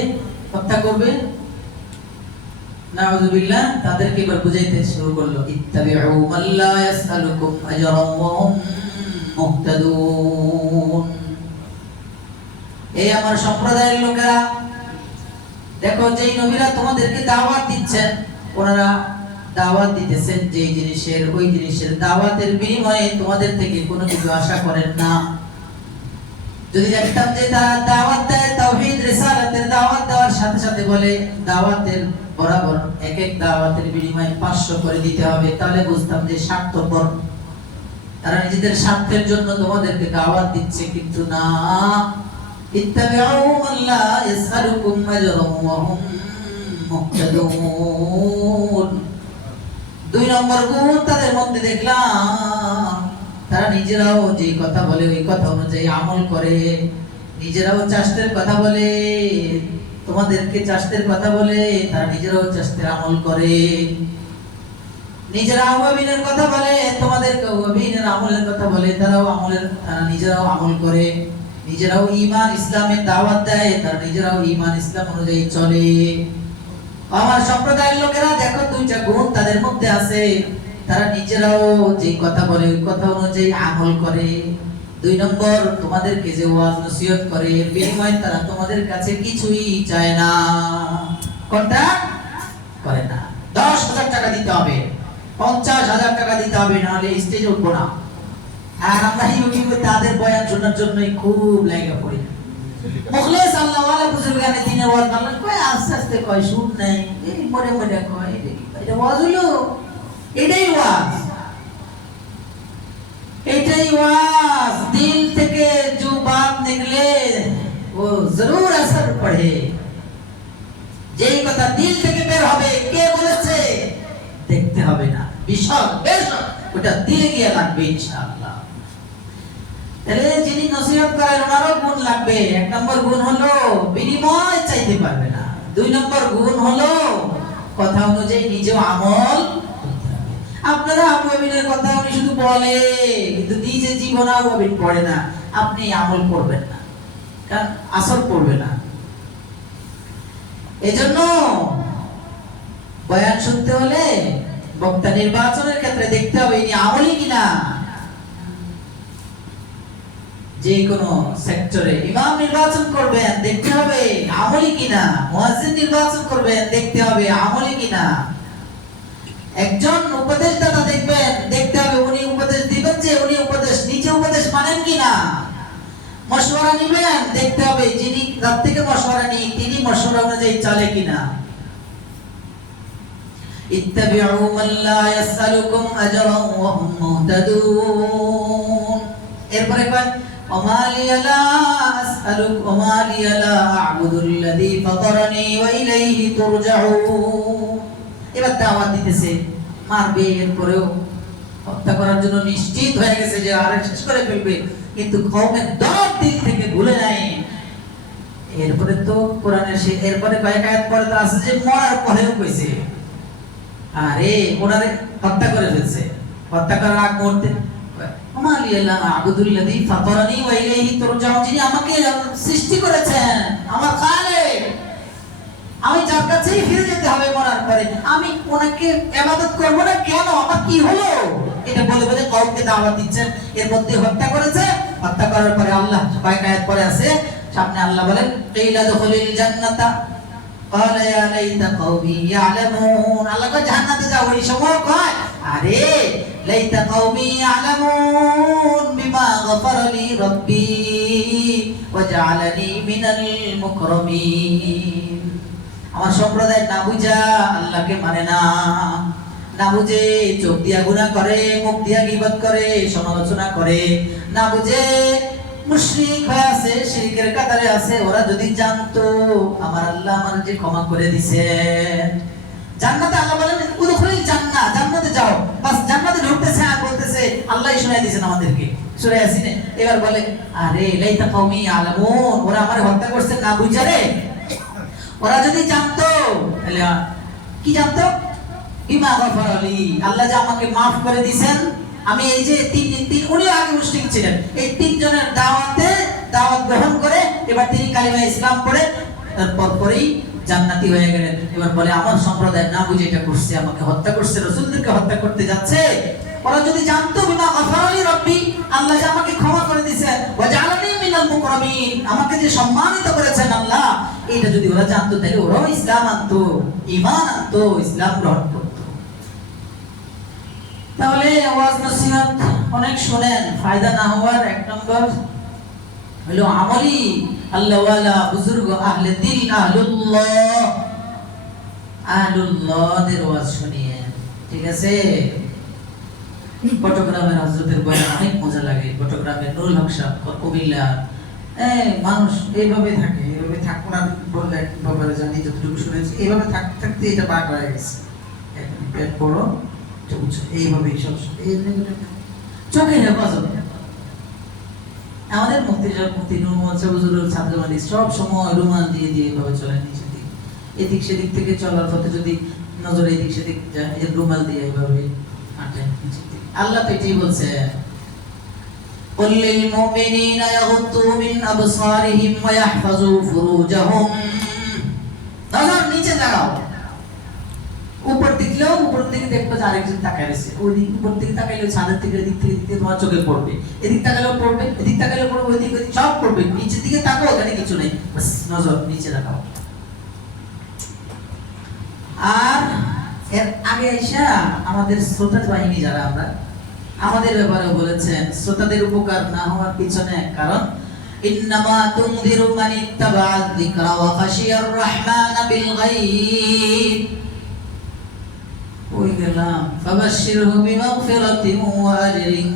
হত্যা করবে, নাউযুবিল্লাহ, তাদেরকে এবার বুঝাইতে শুরু করলো, ইত্তাবিউ মান লা ইয়াসআলুকুম আজরান ওয়া হুম মুহতাদুন। এই আমার সম্প্রদায়ের লোকেরা, দেখো যেই নবীরা তোমাদেরকে দাওয়াত দিচ্ছেন, ওনারা দাওয়াত দিতেছেন যে জিনিসের, ওই জিনিসের দাওয়াতের বিনিময়ে তোমাদের থেকে কোনো কিছু আশা করেন না। যদি দেখতাম যে তারা দাওয়াত দেয় তাওহীদ রিসালাতের দাওয়াত দেওয়ার সাথে সাথে বলে দাওয়াতের বরাবর এক এক দাওয়াতের বিনিময়ে 500 করে দিতে হবে, তাহলে বুঝতাম যে স্বার্থপর, তারা নিজেদের স্বার্থের জন্য তোমাদেরকে দাওয়াত দিচ্ছে। কিন্তু না, ইত্তাবিউ মান লা ইয়াসআলুকুম আজরান ওয়া হুম মুহতাদুন। দুই নম্বর গুণ তাদের মধ্যে দেখলাম, তারা নিজেরাও যে কথা বলে ওই কথা অনুযায়ী আমল করে, নিজেরাও চাষের কথা বলে, তোমাদেরকে চাষের কথা বলে, তারা নিজেরাও চাষের আমল করে, নিজেরা আওয়াবিনের কথা বলে, তোমাদেরকে আওয়াবিনের আমলের কথা বলে, তারা নিজেরাও আমল করে, নিজেরাও ঈমান ইসলামের দাওয়াত দেয়, তারা নিজেরাও ঈমান ইসলাম অনুযায়ী চলে। আমার সম্প্রদায়ের লোকেরা দেখো দুইটা গুণ তাদের মধ্যে আছে, তারা নিজেরাও যে কথা বলে ওই কথা অনুযায়ী আমল করে। দুই নম্বর, তোমাদেরকে যে ওয়াজ নসিহত করে, বিনিময়ে তারা তোমাদের কাছে কিছুই চায় না, কোনটা করে না। 10,000 টাকা দিতে হবে, 50,000 টাকা দিতে হবে, নাহলে স্টেজে উঠবো না। আর আমরা ইউটিউবে তাদের বয়ান শোনার জন্যই খুব লেগে পড়ি। মুখলেস আল্লাহ ওয়ালা বুজুর্গানে দিনের ওয়াজ বললেন, কয় আস্তে আস্তে কয়, শুন নাই, এই মরে মরে কয়, এটা ওয়াজ হলো, এটাই ওয়াজ, এটাই ওয়াজ। দিল থেকে जो बात निकले वो जरूर असर पड़े। যেই কথা দিল থেকে বের হবে, কে বলেছে দেখতে হবে না, বিষয় বেশ ওটা দিলে গিয়ে লাগবে ইনশাআল্লাহ। তাহলে যিনি নসিহত করেন ওনারও গুণ লাগবে। এক নম্বর গুণ হলো বিনিময় চাইতে পারবে না। দুই নম্বর গুণ হলো কথা অনুযায়ী নিজেও আমল করতে হবে। আপনারা আওয়াবিনের কথা উনি শুধু বলে, কিন্তু নিজে জীবনে আওয়াবিন পড়ে না, আপনি আমল করবেন না, কারণ আসর পড়বে না। এজন্য বয়ান শুনতে হলে বক্তা নির্বাচনের ক্ষেত্রে দেখতে হবে ইনি আমলি কিনা। যে কোনো সেক্টরে ইমাম নির্বাচন করবেন, দেখতে হবে আমলি কিনা। মুয়াজ্জিন নির্বাচন করবেন, দেখতে হবে আমলি কিনা। একজন উপদেশদাতা দেখবেন, দেখতে হবে উনি উপদেশ দিবেন যে উনি উপদেশ নিজে উপদেশ মানেন কিনা। মশওয়ারা নিবেন, দেখতে হবে যিনি যার থেকে মশওয়ারা নিই তিনি মশওয়ারা অনুযায়ী চলে কিনা। ইত্তাবিউ মান লা ইয়াসআলুকুম আজরান ওয়া হুম মুহতাদুন। এরপরে কয় ওমা লিয়া লা আসআলুক ওমা লিয়া লা আ'বুদুল্লাযী ফাতারানী ওয়া ইলাইহি তুরজাউন। এবার দাওয়াত দিতেছে, মারবে, এরপরেও হত্যা করার জন্য নিশ্চিত হয়ে গেছে যে আরে শেষ করে ফেলবে, কিন্তু কওমের দরদ দিল থেকে ভুলে নাই। এরপরে তো কোরআনের এরপরে কয়েক আয়াত পরে তো আছে যে মরার পরেও কইছে আরে ওনারে হত্যা করে ফেলছে। হত্যা করার আগ মুহূর্তে যিনি আমাকে সৃষ্টি করেছেন, আমার খালেক, আমি যার কাছেই ফিরে যেতে হবে মরার পরে, আমি ওনাকে ইবাদত করব না কেন? আমার কি হলো? এটা বলে বলে কওমকে দাওয়াত দিচ্ছেন। এর মধ্যে হত্যা করেছে। হত্যা করার পরে আল্লাহ কয়েক আয়াত পরে আছে, সামনে আল্লাহ বলেন কিলা দুখুলিল জান্নাতা ক্বালা ইয়া লাইতা কওমি ইয়ালামুন। আল্লাহ কয় জান্নাতে যাও। ওই সময় কয় আরে লাইতা কওমি ইয়ালামুন বিমা গফারা লি রাব্বি ওয়া জাআলানি মিনাল মুকরামিন। আমার সম্প্রদায় না বুঝা আল্লাহকে মানে না, না বুঝে চোখ দিয়া গুনাহ করে, মুখ দিয়া গীবত করে, সমালোচনা করে, না বুঝে মুশরিক হয়ে আছে, শিরকের কাতারে আছে। ওরা যদি জানতো আমার আল্লাহ আমার যে ক্ষমা করে দিবেন। জান্নাতে আল্লাহ বলেন উদখুলিল জান্নাহ, জান্নাতে যাও। বাস জান্নাতে ঢুকতেছে আর বলতেছে আল্লাহই শুনাই দিয়েছেন আমাদেরকে সূরা ইয়াসিনে। এবার বলে আরে লাইতা কওমি আলামুন, ওরা আমারে হত্যা করছে না বুঝা রে। ওরা যদি জানতো, তাহলে কি জানতো? বিমা গফারা লি, আল্লাহ যে আমাকে maaf করে দিবেন। আমি এই যে তিন উনি আগে মুশরিক ছিলেন, এই তিনজনের দাওয়াত গ্রহণ করে এবার তিনি কালিমা ইসলাম পড়ে তারপর পরেই জান্নাতি হয়ে গেলেন। এবার বলে আমার সম্প্রদায় না বুঝে এটা করছে, আমাকে হত্যা করছে, রাসূলদেরকে হত্যা করতে যাচ্ছে। ওরা যদি জানতো বিমা গফারা লি রাব্বি, আল্লাহ যে আমাকে ক্ষমা করে দিয়েছেন, ওয়া জাআলানি মিনাল মুকরামিন, আমাকে যে সম্মানিত করেছেন আল্লাহ, এটা যদি ওরা জানতো তাহলে ওরাও ইসলাম আনতো, ঈমান আনতো, ইসলাম গ্রহণ করতো। তাহলে ওয়াজ নসিহত অনেক শুনেন, ফায়দা না হওয়ার এক নম্বর হলো আমলি আল্লাহ ওয়ালা বুজুর্গ আহলে দিল আহলুল্লাহদের ওয়াজ শুনিয়েন, ঠিক আছে? চট্টগ্রামের হযরতের বয়ান অনেক মজা লাগে। চট্টগ্রামের নুরুল হক সাহেব কুমিল্লা, মানুষ এইভাবে থাকে, এইভাবে থাকবো না বললে বাবারে জানি যতটুকু শুনেছি, এইভাবে থাকতে থাকতে এটা বাঘ হয়ে গেছে। পেট বড়, এইভাবে সব চোখে হেফাজত। আমাদের মুফতি সাহেব, মুফতি নূর মোহাম্মদ হুজুরের ছাত্রবাদী সব সময় রুমাল দিয়ে দিয়ে এভাবে চলে নিচের দিকে, এদিক সেদিক থেকে চলার পথে যদি নজর এদিক সেদিক যায়, এই রুমাল দিয়ে এভাবে হাঁটে নিচের দিকে। আল্লাহ তো এটাই বলছে قل للمؤمنين يغضوا من أبصارهم ويحفظوا فروجهم। নজর নিচে লাগাও। উপর দিকলেও উপর দিকে দেখবে যে আরেকজন তাকায় আছে, ওই দিক উপর দিকে তাকাইলে ছাদের থেকে দিক থেকে তোমার চোখে পড়বে, এদিক তাকালেও পড়বে, এদিক তাকালেও পড়বে, ওই দিক সব পড়বে। নিচের দিকে তাকাও, ওখানে কিছু নেই, বাস নজর নিচে রাখাও। আর এর আগে আইসা আমাদের শ্রোতা বাহিনী যারা আমরা, আমাদের ব্যাপারে বলেছেন শ্রোতাদের উপকার না হওয়ার পিছনে কারণ ইন্নামা তুনদিরু মান ইত্তাবা'a যিকরা ওয়া খাশিয়ার রাহমান বিল গায়ব। ওই গেলাম ফাবাশশিরহু বিমাগফিরাতিন ওয়া আজরিন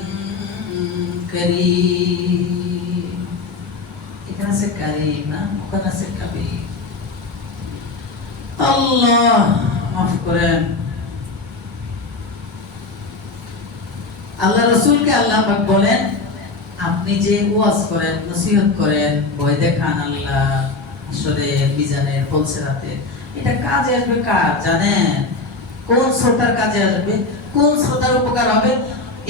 কারীম। এখানে আছে কারীম না, ওখানে আছে কাবীর। আল্লাহ মাফ করেন। আল্লাহ রাসূলকে আল্লাহ পাক বলেন আপনি যে ওয়াজ করেন, নসিহত করেন, ভয় দেখান আল্লাহ আসরে মিজানের ফলসেরাতে, এটা কাজে আসবে কার জানেন? কোন শ্রোতার কাজে আসবে? কোন শ্রোতার উপকার হবে?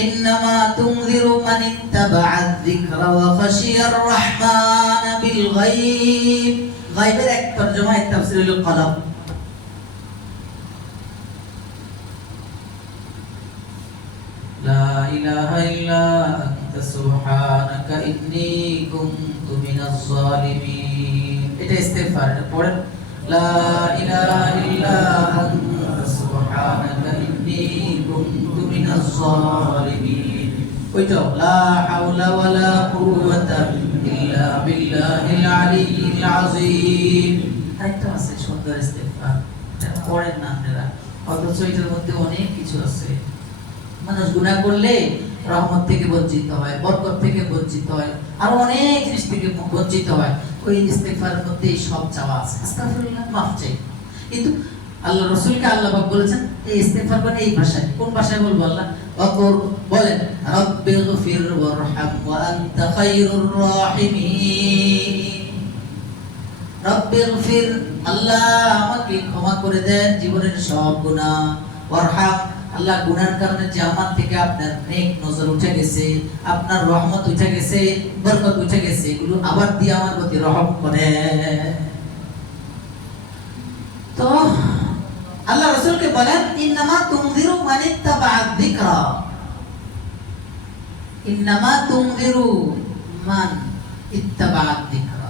ইন্নামা তুনযিরু মান ইত্তাবা'a যিকরা ওয়া খাশিয়ার রাহমান বিল গায়ব। গায়বের এক তরজমা এক তাফসীর হলো কলব। লা ইলাহা ইল্লা আনতা সুবহানাকা ইন্নী কুনতু মিনাজ জালিমিন। এটা ইস্তিগফার। এটা পড়েন লা ইলাহা ইল্লা আনতা সুবহানাকা ইন্নী কুনতু মিনাজ জালিমিন। ওইটা লা হাওলা ওয়ালা কুওয়াতা ইল্লা বিল্লাহিল আলিয়্যিল আযীম। আরেকটা আছে সুন্দর ইস্তিগফার, এটা পড়েন না আপনারা, অথচ এটার মধ্যে অনেক কিছু আছে। মানুষ গুনাহ করলে রহমত থেকে বঞ্চিত হয়, বরকত থেকে বঞ্চিত হয়, আর অনেক জিনিস থেকে বঞ্চিত হয়। ওই ইস্তিগফারের মধ্যে সব চাওয়া আছে, আস্তাগফিরুল্লাহ, মাফ চাই। কিন্তু আল্লাহ রাসূলকে আল্লাহ পাক বলেছেন এই ইস্তিগফার করেন এই ভাষায়। কোন ভাষায় বলবো আল্লাহ? ওয়াকুর বলেন রাব্বিগফির ওয়ারহাম ওয়া আনতা খায়রুর রাহিমিন। রাব্বিগফির, আল্লাহ আমাকে ক্ষমা করে দেন জীবনের সব গুনাহ। ওয়ারহাম, আল্লাহ গুনার কারণে যে আমার থেকে আপনার নেক নজর উঠে গেছে, আপনার রহমত উঠে গেছে, বরকত উঠে গেছে, এগুলো আবার দিয়ে আমার প্রতি রহম করেন। তো আল্লাহ রাসূলকে বলেন ইন্নামা তুনযিরু মান ইত্তাবা'a যিকরা, ইন্নামা তুনযিরু মান ইত্তাবা'a যিকরা।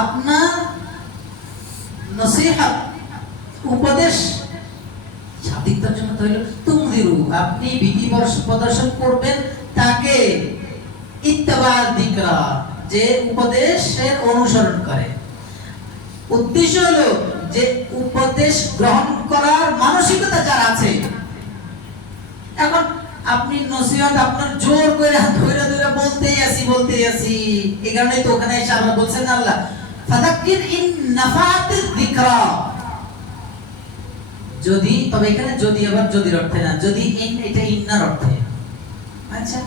আপনার নসিহত উপদেশ শাব্দিক তর্জমা হলো তুনযিরু, আপনি ভীতি প্রদর্শন করবেন তাকে, ইত্তাবা'a যিকরা, যে উপদেশের অনুসরণ করে। উদ্দেশ্য হলো যে উপদেশ গ্রহণ করার মানসিকতা যার আছে। এখন আপনি নসিহত আপনার জোর করে ধরে ধরে বলতেই আছি, এই কারণে তো ওখানে এসে আল্লাহ বলছেন আল্লাহ ফাযাক্কির ইন নাফাতিয যিকরা। যদি, তবে এখানে যদি আবার যদির অর্থে না, যদি ইন এটা ইন্নার অর্থে। আচ্ছা,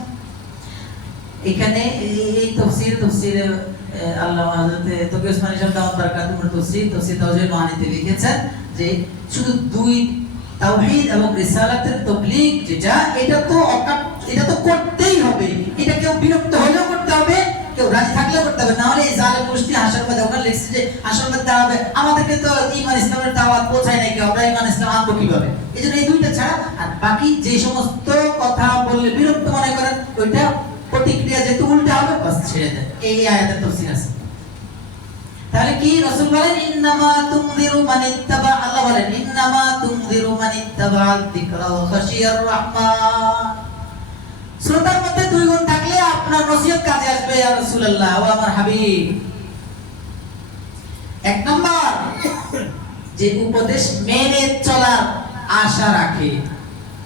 এখানে এই তফসিরে আল্লাহ হযরত তকি ওসমানী সাহেব দাওয়াত বারাকাতুহুর তফসির তাওজীহুল মাআনিতে লিখেছেন যে শুধু দুই তাওহীদ এবং রিসালাতের তাবলীগ যেটা, এটা তো করতেই হবে। এটা কেউ বিরক্ত হলেও করতে হবে, কেউ রাজি থাকলেও করতে হবে, না হলে এই জালেম গোষ্ঠী হাসর মধ্যে ওখানে লিখছে যে হাসর মধ্যে দাঁড়াবে, আমাদেরকে তো ঈমান ইসলামের দাওয়াত পৌঁছায় নাই, কেউ আমরা ঈমান ইসলাম আনবো কিভাবে? এজন্য এই দুইটা ছাড়া আর বাকি যে সমস্ত কথা বললে বিরক্ত মনে করেন ওইটা প্রতিক্রিয়া যেহেতু উল্টা হবে, বাস ছেড়ে দেন। এই আয়াতের তাফসীর আছে। তাহলে কি রাসূল বলেন ইন্নামা তুনযিরু মান ইত্তাবা, আল্লাহ বলেন ইন্নামা তুনযিরু মান ইত্তাবা যিকরা ওয়া খাশিয়ার রাহমান। শ্রোতার মধ্যে দুই গুণ থাকলে আপনার নসিহত কাজে আসবে ইয়া রাসূলুল্লাহ ও আমার হাবিব। এক নাম্বার, যে উপদেশ মেনে চলার আশা রাখে।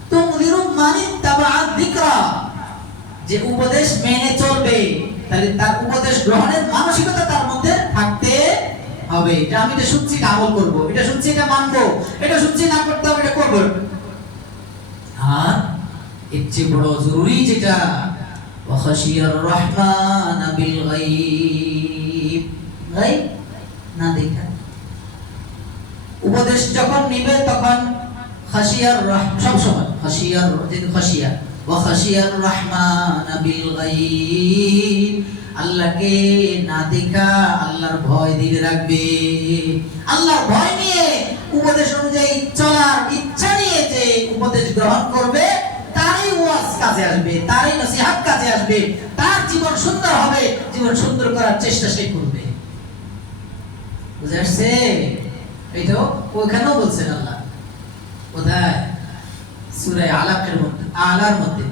তুনযিরু মান ইত্তাবা যিকরা, যে উপদেশ মেনে চলবে, তাহলে তার উপদেশ গ্রহণের মানসিকতা তার মধ্যে থাকতে হবে। যে আমি এটা শুনছি এটা আমল করব, এটা শুনছি এটা মানবো, এটা শুনছি না করতে হবে এটা করব। আর এর চেয়ে বড় জরুরি যেটা ওয়া খাশিয়ার রাহমান বিল গায়ব, গায়ব না দেখা উপদেশ যখন নিবে তখন খাশিয়ার সব সময় খাশিয়ার, যে খাশিয়া ওয়া খাশিয়ার রাহমান বিল গায়ব, আল্লাহকে না দেখা আল্লাহর ভয় দিলে রাখবে। আল্লাহর ভয় নিয়ে উপদেশ অনুযায়ী চলার ইচ্ছা নিয়ে যে উপদেশ গ্রহণ করবে, তারই ওয়াজ কাজে আসবে, তারই নসিহত কাজে আসবে, তার জীবন সুন্দর হবে, জীবন সুন্দর করার চেষ্টা সে করবে। বুঝে আসছে? এইটাও ওখানেও বলছেন আল্লাহ, কোথায়? সূরা আলাকের মধ্যে, আলার মধ্যে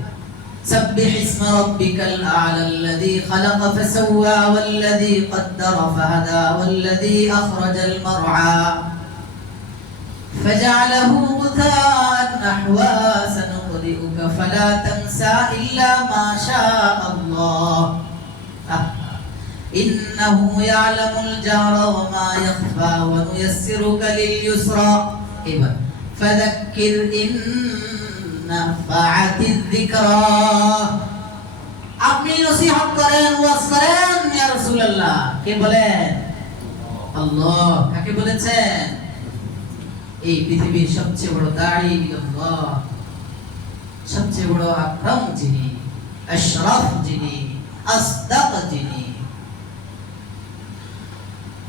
سبح اسم ربك الأعلى الذي خلق فسوى والذي قدر فهدى والذي أخرج المرعى فجعله غثاء نحوا سنقرئك فلا تنسى إلا ما شاء الله إنه يعلم الجهر وما يخفى ونيسرك لليسرى فذكر إن نفعت الذكرى। আপনি নসিহত করেন, ওয়াজ করেন ইয়া রাসূলুল্লাহ। কে বলেন? আল্লাহ। কাকে বলেছেন? এই পৃথিবীর সবচেয়ে বড় দাঈ আল্লাহ, সবচেয়ে বড় আকরাম যিনি, আশরাফ যিনি, আসদাক যিনি।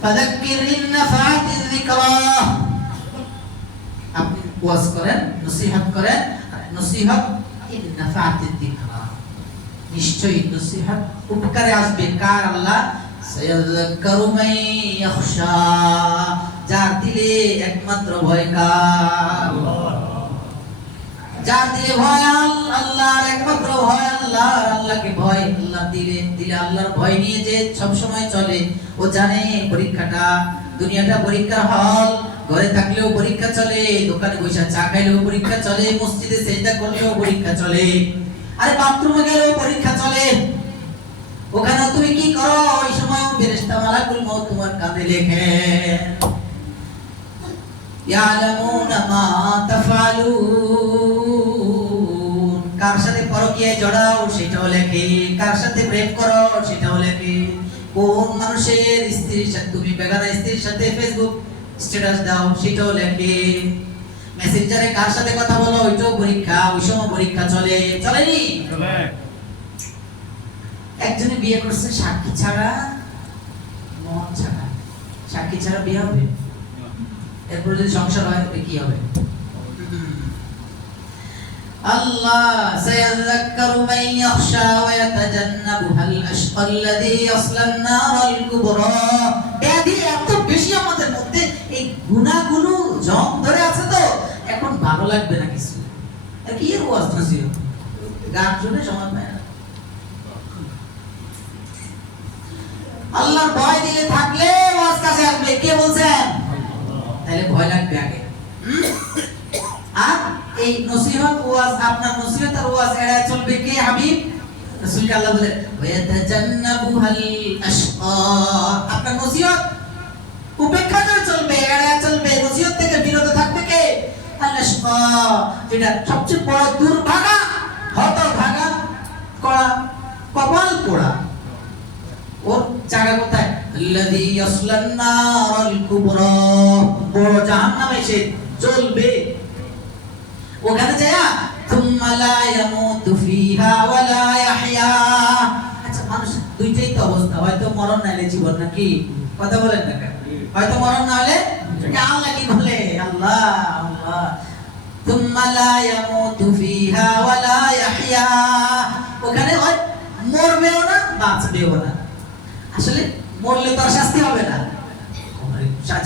ফাযাক্কির ইন নাফাতিয যিকরা, আপনি ওয়াজ করেন, নসিহত করেন। নসিহত ইন নাফাতিয যিকরা, নিশ্চয়ই নসিহত উপকারে আসবে কার? আল্লাহ। সায়াযাক্কারু মান ইয়াখশা, যার দিলে একমাত্র ভয় কার? যার দিলে ভয় আল্লাহর, একমাত্র ভয় আল্লাহ, আল্লাহকে ভয়, আল্লাহ দিলে আল্লাহর ভয় নিয়ে যে সব সময় চলে। ও জানে পরীক্ষাটা, দুনিয়াটা পরীক্ষার হল, ঘরে থাকলেও পরীক্ষা চলে, দোকানে বসে চা খাইলেও পরীক্ষা চলে, মসজিদে সেজদা করলেও পরীক্ষা চলে, আরে বাথরুমে গেলেও পরীক্ষা চলে। ওখানে তুমি কি করো? ওই সময় ফেরেশতা মালাকুল মউত তোমার কাঁধে লেখে ইয়ালামুনা মা তাফআলুন। কার সাথে পরকীয়ায় জড়াও সেটাও লেখে, কার সাথে প্রেম করো সেটাও লেখে, কোন মানুষের স্ত্রীর সাথে তুমি বেগানা স্ত্রীর সাথে ফেসবুক স্ট্যাটাস দাও সেটাও লেখে, মেসেঞ্জারে কার সাথে কথা বলো ওইটাও পরীক্ষা। ওই সময় পরীক্ষা চলেনি? একজনে বিয়ে করছে সাক্ষী ছাড়া, মন ছাড়া। সাক্ষী ছাড়া বিয়ে হবে? এরপর যদি সংসার হয় তবে কি হবে? আল্লাহ সায়াযাক্কারু মান ইয়াখশা ওয়া ইয়াতাজান্নাবুহাল আশকাল লাযী ইয়াসলান নারাল কুবরা। ব্যাধি এত বেশি আমাদের মধ্যে, এই গুনাহগুলো জং ধরে আছে তো এখন ভালো লাগবে না কিছু। আর কি এর ওয়াজ দিছি, গান শুনে সময় পায় না। আল্লাহর ভয় দিলে থাকলে ওয়াজ কাছে আসবে, কে বলছেন? তাহলে ভয় লাগবে আগে। আর এই নসিহত ওয়াজ, আপনার নসিহত আর ওয়াজ এড়ায় চলবে কে? হাবিব রাসূলকে আল্লাহ বলে ওয়াতাজান্নাবুহাল আশকা। আপনার নসিহত উপেক্ষা করে চলবে, এড়ায় চলবে, নসিহত থেকে বিরত থাকবে কে? আল আশকা, যেটা সবচেয়ে বড় দুর্ভাগা, হতভাগা, কপাল পোড়া। ওর জায়গা কোথায়? আল্লাযী ইয়াসলান নারাল কুবরা, বড় জাহান্নামে সে জ্বলবে। ওখানে যায় থুম্মা লা ইয়ামুতু ফিহা ওয়া লা ইয়াহইয়া। আচ্ছা, মানুষ দুইটাই তো অবস্থা, হয়তো মরণ নাইলে জীবন, নাকি? কথা বলেন না কেন? হয়তো মরণ না হলে আল্লাহ কি বলে? আল্লাহ আল্লাহ থুম্মা লা ইয়ামুতু ফিহা ওয়া লা ইয়াহইয়া। ওখানে হয় মরবেও না বাঁচবেও না। আসলে মরলে তো আর শাস্তি হবে না।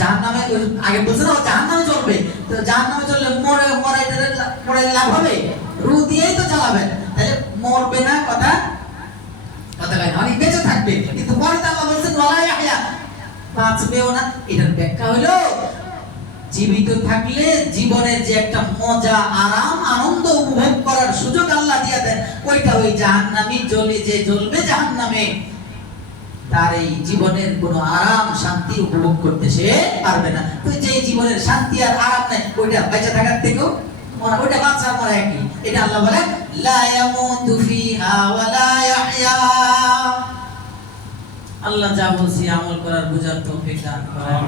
জাহান্নামে আগে বলছে না জাহান্নামে চলবে, তো জাহান্নামে চললে মরে লাভ হবে? রূহ দিয়েই তো চালাবেন, তাহলে মরবে না, কথা কয় অনেক বেঁচে থাকবে, কিন্তু পরে তো আল্লাহ বলছেন ওয়ালা ইয়াহইয়া, বাঁচবেও না। এটার ব্যাখ্যা হলো জীবিত থাকলে জীবনের যে একটা মজা, আরাম, আনন্দ উপভোগ করার সুযোগ আল্লাহ দিয়ে দেন, ওইটা ওই জাহান্নামী জ্বলবে জাহান্নামে, তার এই জীবনের কোনো আরাম শান্তি উপভোগ করতে সে পারবে না। তো যে জীবনের শান্তি আর আরাম নাই, ওইটা বেঁচে থাকার থেকেও ওইটা বাঁচা মরা একই। এটা আল্লাহ বলে লা ইয়ামুতু ফিহা ওয়া লা ইয়াহইয়া। আল্লাহ যা বলছি আমল করার বুঝার তৌফিক দান করেন।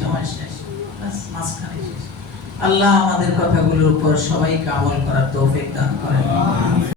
সময় শেষ, বাস মাঝখানে শেষ। আল্লাহ আমাদের কথাগুলোর উপর সবাইকে আমল করার তৌফিক দান করেন।